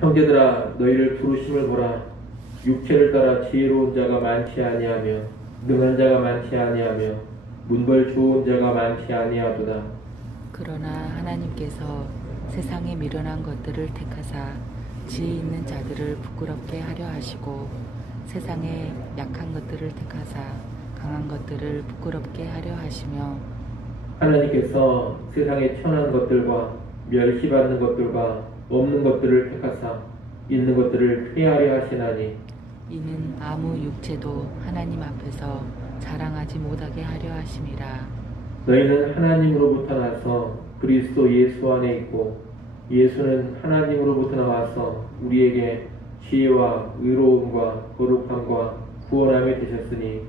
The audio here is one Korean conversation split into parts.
형제들아 너희를 부르심을 보라. 육체를 따라 지혜로운 자가 많지 아니하며 능한 자가 많지 아니하며 문벌 좋은 자가 많지 아니하도다. 그러나 하나님께서 세상에 미련한 것들을 택하사 지혜 있는 자들을 부끄럽게 하려 하시고 세상에 약한 것들을 택하사 강한 것들을 부끄럽게 하려 하시며 하나님께서 세상의 천한 것들과 멸시받는 것들과 없는 것들을 택하사 있는 것들을 폐하려 하시나니 이는 아무 육체도 하나님 앞에서 자랑하지 못하게 하려 하심이라. 너희는 하나님으로부터 나서 그리스도 예수 안에 있고 예수는 하나님으로부터 나와서 우리에게 지혜와 의로움과 거룩함과 구원함이 되셨으니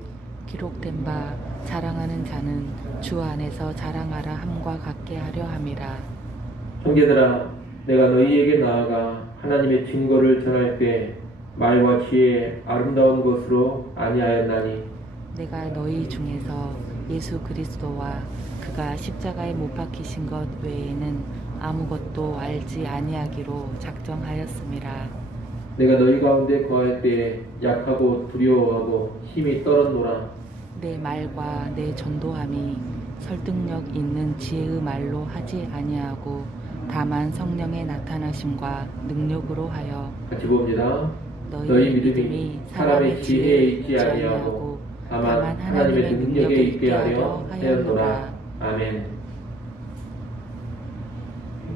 기록된 바 자랑하는 자는 주 안에서 자랑하라 함과 같게 하려 함이라. 형제들아 내가 너희에게 나아가 하나님의 증거를 전할 때 말과 지혜에 아름다운 것으로 아니하였나니 내가 너희 중에서 예수 그리스도와 그가 십자가에 못 박히신 것 외에는 아무것도 알지 아니하기로 작정하였음이라. 내가 너희 가운데 거할 때 약하고 두려워하고 힘이 떨었노라. 내 말과 내 전도함이 설득력 있는 지혜의 말로 하지 아니하고 다만 성령의 나타나심과 능력으로 하여 같이 봅니다. 너희 믿음이 사람의 지혜에 있지 아니하고 다만 하나님의 능력에 있게 하려 하였노라. 아멘.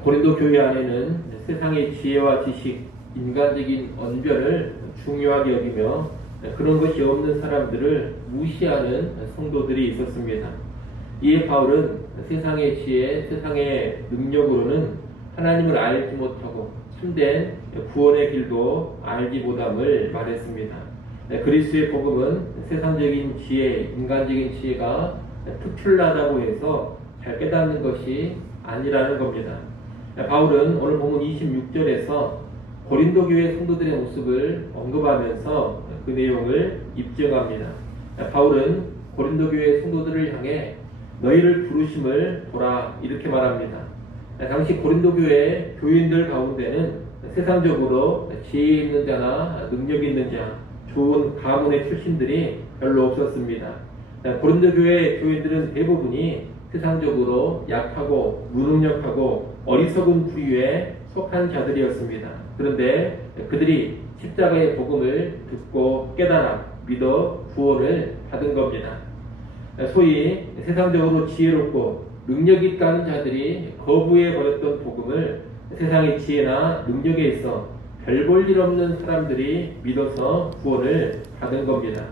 고린도 교회 안에는 세상의 지혜와 지식, 인간적인 언변을 중요하게 여기며 그런 것이 없는 사람들을 무시하는 성도들이 있었습니다. 이에 바울은 세상의 지혜, 세상의 능력으로는 하나님을 알지 못하고 참된 구원의 길도 알지 못함을 말했습니다. 그리스도의 복음은 세상적인 지혜, 인간적인 지혜가 특출나다고 해서 잘 깨닫는 것이 아니라는 겁니다. 바울은 오늘 본문 26절에서 고린도 교회 성도들의 모습을 언급하면서 그 내용을 입증합니다. 바울은 고린도 교회 성도들을 향해 너희를 부르심을 보라 이렇게 말합니다. 당시 고린도 교회 교인들 가운데는 세상적으로 지혜 있는 자나 능력 있는 자, 좋은 가문의 출신들이 별로 없었습니다. 고린도 교회 교인들은 대부분이 세상적으로 약하고 무능력하고 어리석은 부류에 속한 자들이었습니다. 그런데 그들이 십자가의 복음을 듣고 깨달아 믿어 구원을 받은 겁니다. 소위 세상적으로 지혜롭고 능력이 있다는 자들이 거부해버렸던 복음을 세상의 지혜나 능력에 있어 별 볼 일 없는 사람들이 믿어서 구원을 받은 겁니다.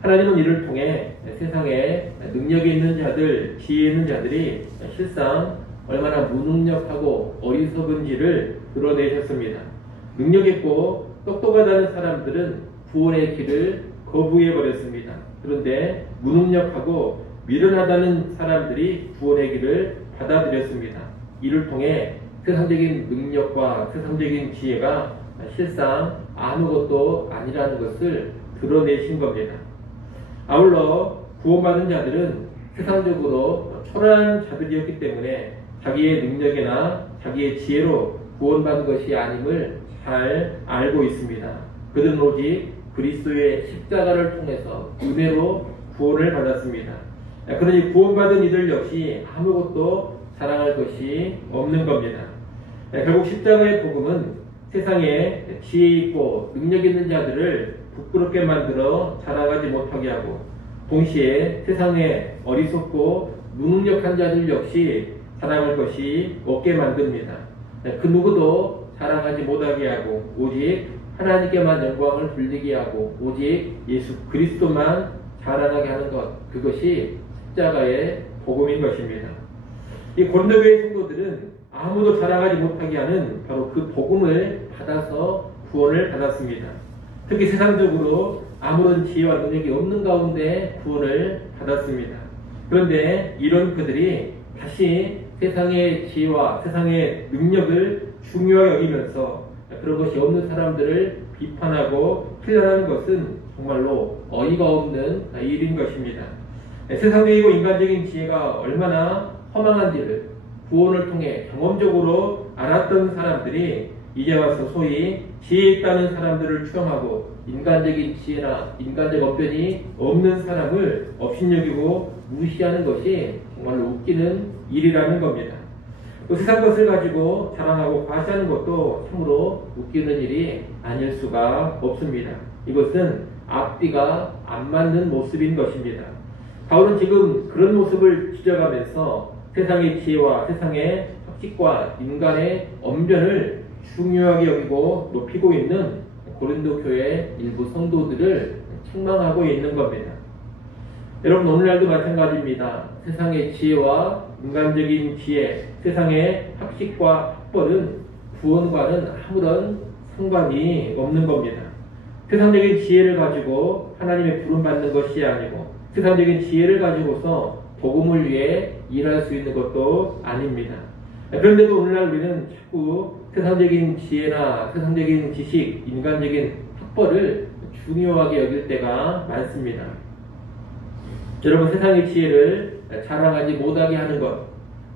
하나님은 이를 통해 세상에 능력이 있는 자들, 지혜 있는 자들이 실상 얼마나 무능력하고 어리석은지를 드러내셨습니다. 능력 있고 똑똑하다는 사람들은 구원의 길을 거부해버렸습니다. 그런데 무능력하고 미련하다는 사람들이 구원의 길을 받아들였습니다. 이를 통해 세상적인 능력과 세상적인 지혜가 실상 아무것도 아니라는 것을 드러내신 겁니다. 아울러 구원받은 자들은 세상적으로 초라한 자들이었기 때문에 자기의 능력이나 자기의 지혜로 구원받은 것이 아님을 잘 알고 있습니다. 그들은 오직 그리스도의 십자가를 통해서 은혜로 구원을 받았습니다. 그러니 구원받은 이들 역시 아무것도 자랑할 것이 없는 겁니다. 결국 십자가의 복음은 세상에 지혜 있고 능력 있는 자들을 부끄럽게 만들어 자랑하지 못하게 하고 동시에 세상에 어리석고 무능력한 자들 역시 자랑할 것이 없게 만듭니다. 그 누구도 자랑하지 못하게 하고 오직 하나님께만 영광을 돌리게 하고 오직 예수 그리스도만 자랑하게 하는 것, 그것이 십자가의 복음인 것입니다. 이 고린도교회 성도들은 아무도 자랑하지 못하게 하는 바로 그 복음을 받아서 구원을 받았습니다. 특히 세상적으로 아무런 지혜와 능력이 없는 가운데 구원을 받았습니다. 그런데 이런 그들이 다시 세상의 지혜와 세상의 능력을 중요하게 여기면서 그런 것이 없는 사람들을 비판하고 필연하는 것은 정말로 어이가 없는 일인 것입니다. 세상적이고 인간적인 지혜가 얼마나 허망한지를 구원을 통해 경험적으로 알았던 사람들이 이제 와서 소위 지혜 있다는 사람들을 추앙하고 인간적인 지혜나 인간적 언변이 없는 사람을 업신여기고 무시하는 것이 정말로 웃기는 일이라는 겁니다. 또 세상 것을 가지고 자랑하고 과시하는 것도 참으로 웃기는 일이 아닐 수가 없습니다. 이것은 앞뒤가 안 맞는 모습인 것입니다. 바울은 지금 그런 모습을 지적하면서 세상의 지혜와 세상의 학식과 인간의 언변을 중요하게 여기고 높이고 있는 고린도 교회 일부 성도들을 책망하고 있는 겁니다. 여러분, 오늘날도 마찬가지입니다. 세상의 지혜와 인간적인 지혜, 세상의 학식과 학벌은 구원과는 아무런 상관이 없는 겁니다. 세상적인 지혜를 가지고 하나님의 부름받는 것이 아니고 세상적인 지혜를 가지고서 복음을 위해 일할 수 있는 것도 아닙니다. 그런데도 오늘날 우리는 자꾸 세상적인 지혜나 세상적인 지식, 인간적인 학벌을 중요하게 여길 때가 많습니다. 여러분, 세상의 지혜를 자랑하지 못하게 하는 것,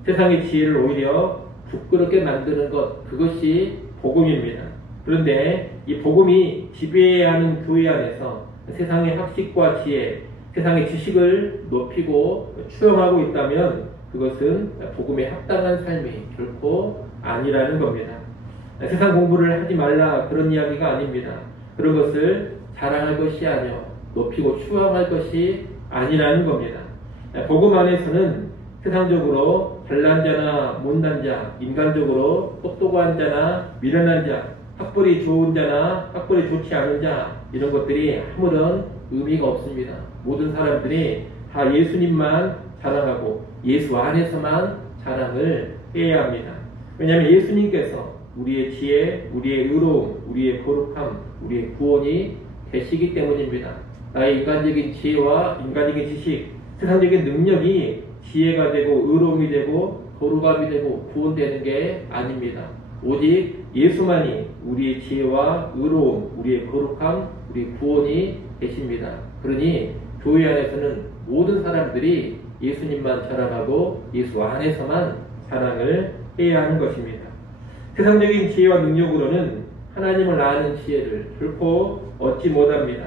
세상의 지혜를 오히려 부끄럽게 만드는 것, 그것이 복음입니다. 그런데 이 복음이 지배해야 하는 교회 안에서 세상의 학식과 지혜, 세상의 지식을 높이고 추영하고 있다면 그것은 복음에 합당한 삶이 결코 아니라는 겁니다. 세상 공부를 하지 말라, 그런 이야기가 아닙니다. 그런 것을 자랑할 것이 아니요 높이고 추앙할 것이 아니라는 겁니다. 복음 안에서는 세상적으로 잘난 자나 못난 자, 인간적으로 똑똑한 자나 미련한 자, 학벌이 좋은 자나 학벌이 좋지 않은 자, 이런 것들이 아무런 의미가 없습니다. 모든 사람들이 다 예수님만 자랑하고 예수 안에서만 자랑을 해야 합니다. 왜냐하면 예수님께서 우리의 지혜, 우리의 의로움, 우리의 거룩함, 우리의 구원이 되시기 때문입니다. 나의 인간적인 지혜와 인간적인 지식, 세상적인 능력이 지혜가 되고 의로움이 되고 거룩함이 되고 구원되는 게 아닙니다. 오직 예수만이 우리의 지혜와 의로움, 우리의 거룩함, 우리의 구원이 되십니다. 그러니 교회 안에서는 모든 사람들이 예수님만 자랑하고 예수 안에서만 자랑을 해야 하는 것입니다. 세상적인 지혜와 능력으로는 하나님을 아는 지혜를 결코 얻지 못합니다.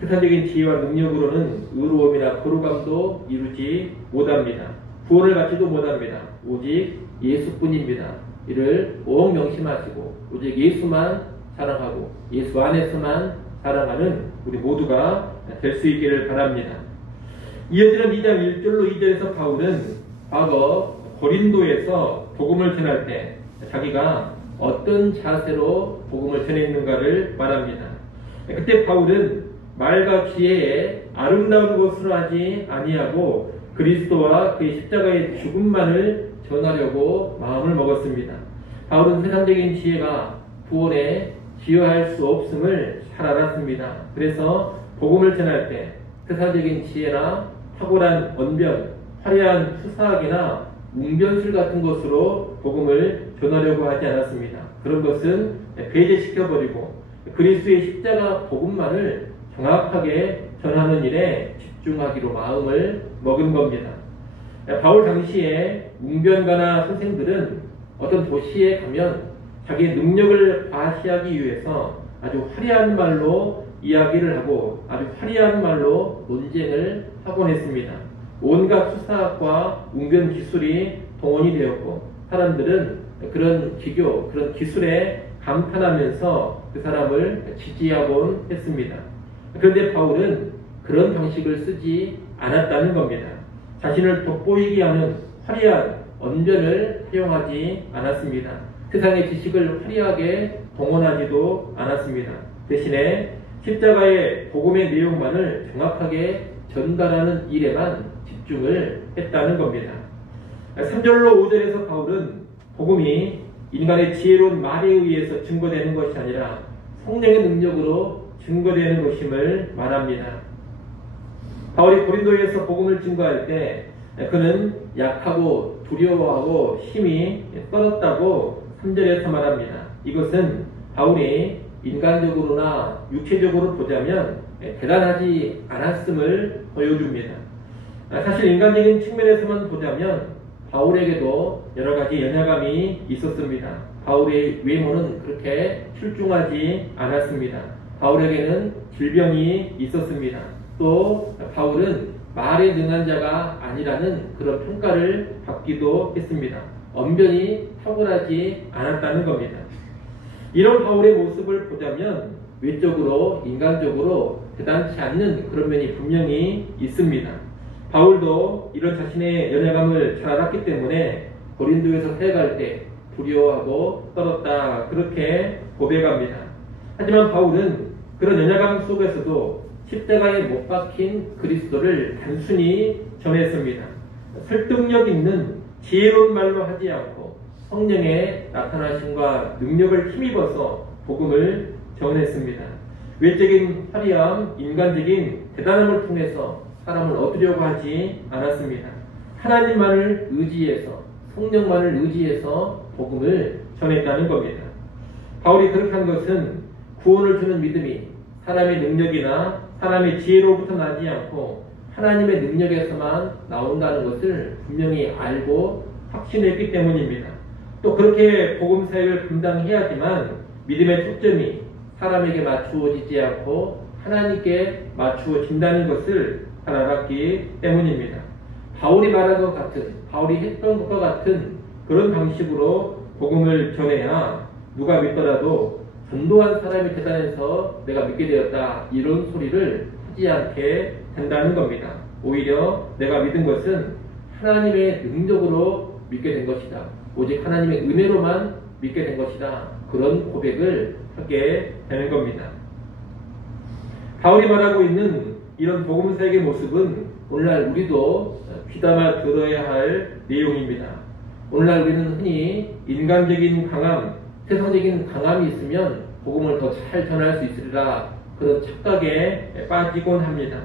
세상적인 지혜와 능력으로는 의로움이나 거룩함도 이루지 못합니다. 구원을 받지도 못합니다. 오직 예수뿐입니다. 이를 꼭 명심하시고 오직 예수만 자랑하고 예수 안에서만 자랑하는 우리 모두가 될 수 있기를 바랍니다. 이어지는 2장 1절로 2절에서 바울은 과거 고린도에서 복음을 전할 때 자기가 어떤 자세로 복음을 전했는가를 말합니다. 그때 바울은 말과 지혜에 아름다운 것으로 하지 아니하고 그리스도와 그의 십자가의 죽음만을 전하려고 마음을 먹었습니다. 바울은 세상적인 지혜가 구원에 기여할 수 없음을 잘 알았습니다. 그래서 복음을 전할 때 세상적인 지혜나 탁월한 언변, 화려한 수사학이나 웅변술 같은 것으로 복음을 전하려고 하지 않았습니다. 그런 것은 배제시켜버리고 그리스도의 십자가 복음만을 정확하게 전하는 일에 집중하기로 마음을 먹은 겁니다. 바울 당시에 웅변가나 선생들은 어떤 도시에 가면 자기의 능력을 과시하기 위해서 아주 화려한 말로 이야기를 하고 아주 화려한 말로 논쟁을 하곤 했습니다. 온갖 수사학과 웅변 기술이 동원이 되었고 사람들은 그런 기교, 그런 기술에 감탄하면서 그 사람을 지지하곤 했습니다. 그런데 바울은 그런 방식을 쓰지 않았다는 겁니다. 자신을 돋보이게 하는 화려한 언변을 사용하지 않았습니다. 세상의 지식을 화려하게 동원하지도 않았습니다. 대신에 십자가의 복음의 내용만을 정확하게 전달하는 일에만 집중을 했다는 겁니다. 3절로 5절에서 바울은 복음이 인간의 지혜로운 말에 의해서 증거되는 것이 아니라 성령의 능력으로 증거되는 것임을 말합니다. 바울이 고린도에서 복음을 증거할 때 그는 약하고 두려워하고 힘이 떨었다고 3절에서 말합니다. 이것은 바울이 인간적으로나 육체적으로 보자면 대단하지 않았음을 보여줍니다. 사실 인간적인 측면에서만 보자면 바울에게도 여러 가지 연약함이 있었습니다. 바울의 외모는 그렇게 출중하지 않았습니다. 바울에게는 질병이 있었습니다. 또 바울은 말에 능한 자가 아니라는 그런 평가를 받기도 했습니다. 언변이 탁월하지 않았다는 겁니다. 이런 바울의 모습을 보자면 외적으로 인간적으로 대단치 않는 그런 면이 분명히 있습니다. 바울도 이런 자신의 연약함을 잘 알았기 때문에 고린도에서 사역할 때 두려워하고 떨었다, 그렇게 고백합니다. 하지만 바울은 그런 연약함 속에서도 십자가에 못 박힌 그리스도를 단순히 전했습니다. 설득력 있는 지혜로운 말로 하지 않고 성령의 나타나심과 능력을 힘입어서 복음을 전했습니다. 외적인 화려함, 인간적인 대단함을 통해서 사람을 얻으려고 하지 않았습니다. 하나님만을 의지해서, 성령만을 의지해서 복음을 전했다는 겁니다. 바울이 그렇게 한 것은 구원을 주는 믿음이 사람의 능력이나 사람의 지혜로부터 나지 않고 하나님의 능력에서만 나온다는 것을 분명히 알고 확신했기 때문입니다. 또 그렇게 복음 사역을 감당해야지만 믿음의 초점이 사람에게 맞추어지지 않고 하나님께 맞추어진다는 것을 잘 알았기 때문입니다. 바울이 말한 것 같은, 바울이 했던 것과 같은 그런 방식으로 복음을 전해야 누가 믿더라도 전도한 사람이 대단해서 내가 믿게 되었다, 이런 소리를 하지 않게 된다는 겁니다. 오히려 내가 믿은 것은 하나님의 능력으로 믿게 된 것이다, 오직 하나님의 은혜로만 믿게 된 것이다, 그런 고백을 하게 되는 겁니다. 바울이 말하고 있는 이런 복음 사역의 모습은 오늘날 우리도 귀담아 들어야 할 내용입니다. 오늘날 우리는 흔히 인간적인 강함, 세상적인 강함이 있으면 복음을 더 잘 전할 수 있으리라, 그런 착각에 빠지곤 합니다.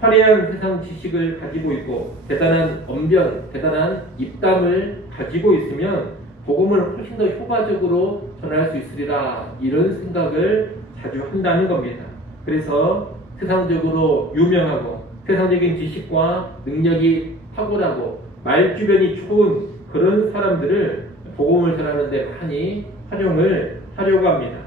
화려한 세상 지식을 가지고 있고 대단한 언변, 대단한 입담을 가지고 있으면 복음을 훨씬 더 효과적으로 전할 수 있으리라, 이런 생각을 자주 한다는 겁니다. 그래서 세상적으로 유명하고 세상적인 지식과 능력이 탁월하고 말주변이 좋은 그런 사람들을 복음을 전하는 데 많이 활용을 하려고 합니다.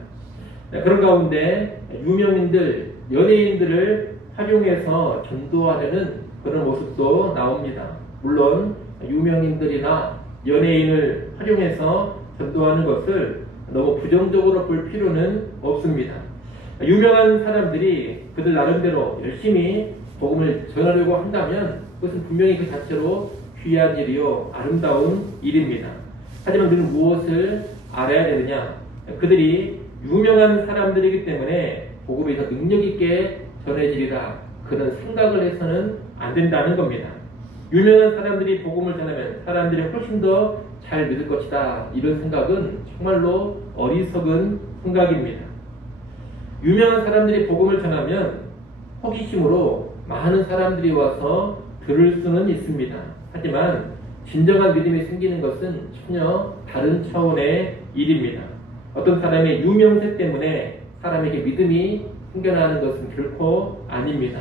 그런 가운데 유명인들, 연예인들을 활용해서 전도하려는 그런 모습도 나옵니다. 물론 유명인들이나 연예인을 활용해서 전도하는 것을 너무 부정적으로 볼 필요는 없습니다. 유명한 사람들이 그들 나름대로 열심히 복음을 전하려고 한다면 그것은 분명히 그 자체로 귀한 일이요 아름다운 일입니다. 하지만 우리는 무엇을 알아야 되느냐? 그들이 유명한 사람들이기 때문에 복음이 더 능력있게 전해지리라, 그런 생각을 해서는 안 된다는 겁니다. 유명한 사람들이 복음을 전하면 사람들이 훨씬 더 잘 믿을 것이다, 이런 생각은 정말로 어리석은 생각입니다. 유명한 사람들이 복음을 전하면 호기심으로 많은 사람들이 와서 들을 수는 있습니다. 하지만 진정한 믿음이 생기는 것은 전혀 다른 차원의 일입니다. 어떤 사람의 유명세 때문에 사람에게 믿음이 생겨나는 것은 결코 아닙니다.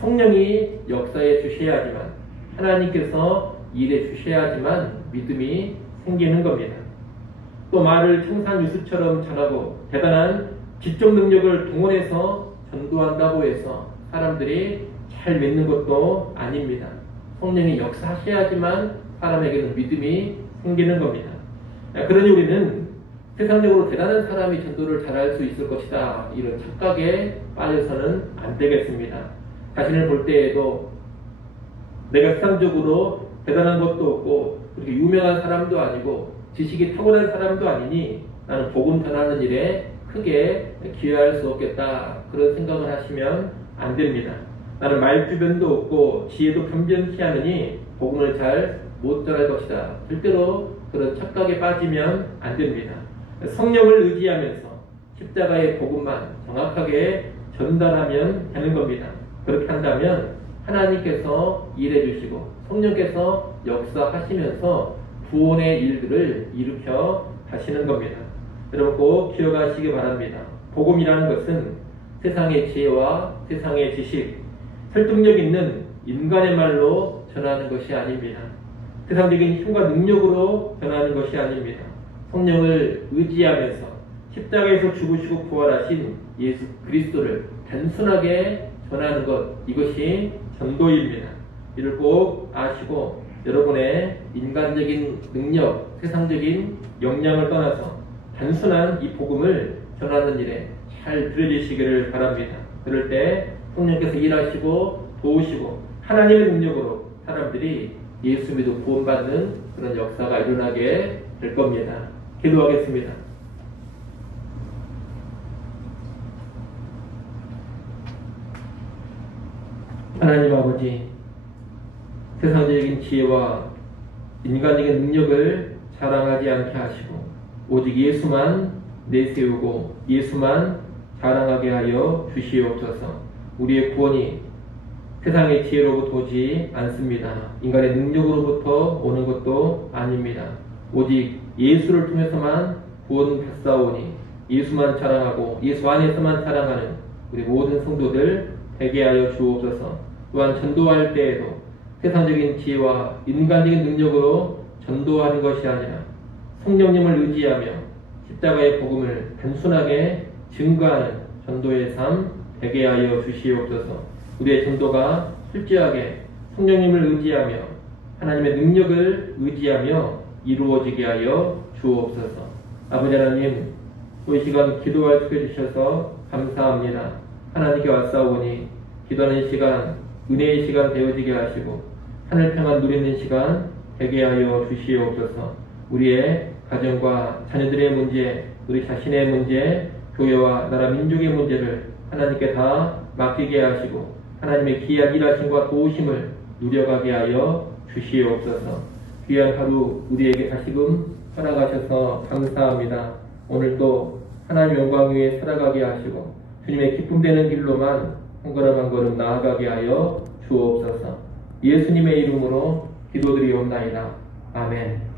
성령이 역사해 주셔야지만, 하나님께서 일해 주셔야지만 믿음이 생기는 겁니다. 또 말을 청산유수처럼 전하고 대단한 지적 능력을 동원해서 전도한다고 해서 사람들이 잘 믿는 것도 아닙니다. 성령이 역사하셔야지만 사람에게는 믿음이 생기는 겁니다. 그러니 우리는 세상적으로 대단한 사람이 전도를 잘할 수 있을 것이다, 이런 착각에 빠져서는 안 되겠습니다. 자신을 볼 때에도 내가 세상적으로 대단한 것도 없고 그렇게 유명한 사람도 아니고 지식이 탁월한 사람도 아니니 나는 복음 전하는 일에 크게 기여할 수 없겠다, 그런 생각을 하시면 안 됩니다. 나는 말주변도 없고 지혜도 변변치 않으니 복음을 잘 못 전할 것이다, 절대로 그런 착각에 빠지면 안 됩니다. 성령을 의지하면서 십자가의 복음만 정확하게 전달하면 되는 겁니다. 그렇게 한다면 하나님께서 일해 주시고 성령께서 역사하시면서 구원의 일들을 일으켜 가시는 겁니다. 여러분 꼭 기억하시기 바랍니다. 복음이라는 것은 세상의 지혜와 세상의 지식, 설득력 있는 인간의 말로 전하는 것이 아닙니다. 세상적인 힘과 능력으로 전하는 것이 아닙니다. 성령을 의지하면서 십자가에서 죽으시고 부활하신 예수 그리스도를 단순하게 전하는 것, 이것이 전도입니다. 이를 꼭 아시고 여러분의 인간적인 능력, 세상적인 역량을 떠나서 단순한 이 복음을 전하는 일에 잘 들여주시기를 바랍니다. 그럴 때 성령께서 일하시고 도우시고 하나님의 능력으로 사람들이 예수 믿어 구원받는 그런 역사가 일어나게 될 겁니다. 기도하겠습니다. 하나님 아버지, 세상적인 지혜와 인간적인 능력을 자랑하지 않게 하시고 오직 예수만 내세우고 예수만 자랑하게 하여 주시옵소서. 우리의 구원이 세상의 지혜로부터 오지 않습니다. 인간의 능력으로부터 오는 것도 아닙니다. 오직 예수를 통해서만 구원 받사오니 예수만 자랑하고 예수 안에서만 자랑하는 우리 모든 성도들 되게 하여 주옵소서. 또한 전도할 때에도 세상적인 지혜와 인간적인 능력으로 전도하는 것이 아니라 성령님을 의지하며 십자가의 복음을 단순하게 증거하는 전도의 삶 되게 하여 주시옵소서. 우리의 전도가 실제하게 성령님을 의지하며 하나님의 능력을 의지하며 이루어지게 하여 주옵소서. 아버지 하나님, 또 이 시간 기도할 수 해주셔서 감사합니다. 하나님께 왔사오니 기도하는 시간, 은혜의 시간 되어지게 하시고 하늘 평안 누리는 시간 되게 하여 주시옵소서. 우리의 가정과 자녀들의 문제, 우리 자신의 문제, 교회와 나라 민족의 문제를 하나님께 다 맡기게 하시고 하나님의 귀한 일하심과 도우심을 누려가게 하여 주시옵소서. 귀한 하루 우리에게 다시금 허락하셔서 감사합니다. 오늘도 하나님 영광 위에 살아가게 하시고 주님의 기쁨되는 길로만 한 걸음 한 걸음 나아가게 하여 주옵소서. 예수님의 이름으로 기도드리옵나이다. 아멘.